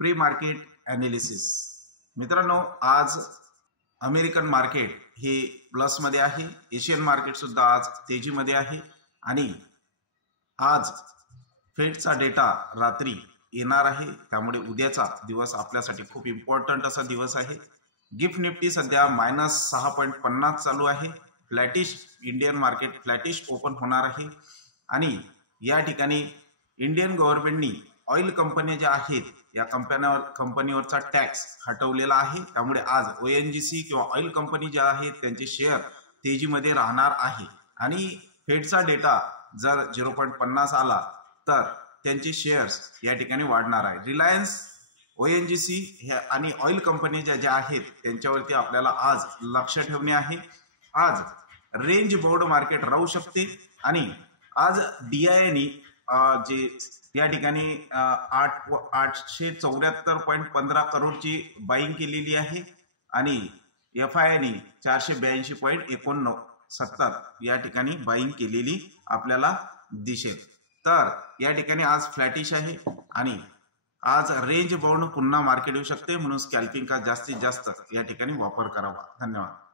Pre market analysis. मित्रांनो, आज American market हे प्लसमध्ये आहे, एशियन मार्केट सुद्धा आज तेजीमध्ये आहे आणि आज फेडचा डेटा रात्री येणार आहे, त्यामुळे उद्याचा दिवस आपल्यासाठी खूप इम्पॉर्टंट असा दिवस आहे. गिफ्ट निफ्टी सध्या -6.50 चालू आहे. फ्लॅटिश इंडियन मार्केट फ्लॅटिश ओपन होणार आहे आणि या ठिकाणी इंडियन गव्हर्नमेंटनी ऑइल कंपन्या ज्या आहेत या कंपनीवरचा टॅक्स हटवलेला आहे, त्यामुळे आज ONGC किंवा ऑइल कंपनी ज्या आहेत त्यांचे शेअर तेजीमध्ये राहणार आहे आणि फेडचा डेटा जर 0.50 आला तर त्यांचे शेअर्स या ठिकाणी वाढणार आहे. रिलायन्स, ONGC हे आणि ऑइल कंपनी ज्या आहेत त्यांच्यावरती आपल्याला आज लक्ष ठेवणे आहे. आज रेंज बाउंड मार्केट राहू शकते आणि आज DIAने जे या ठिकाणी 874.15 करोडची बाईंग केलेली आहे आणि FIIने 482.69 या ठिकाणी बाईंग केलेली आपल्याला दिसेल. तर या ठिकाणी आज फ्लॅटिश आहे आणि आज रेंज बाउंड पुन्हा मार्केट येऊ शकते, म्हणून स्कॅल्पिंग का जास्तीत जास्त या ठिकाणी वापर करावा. धन्यवाद.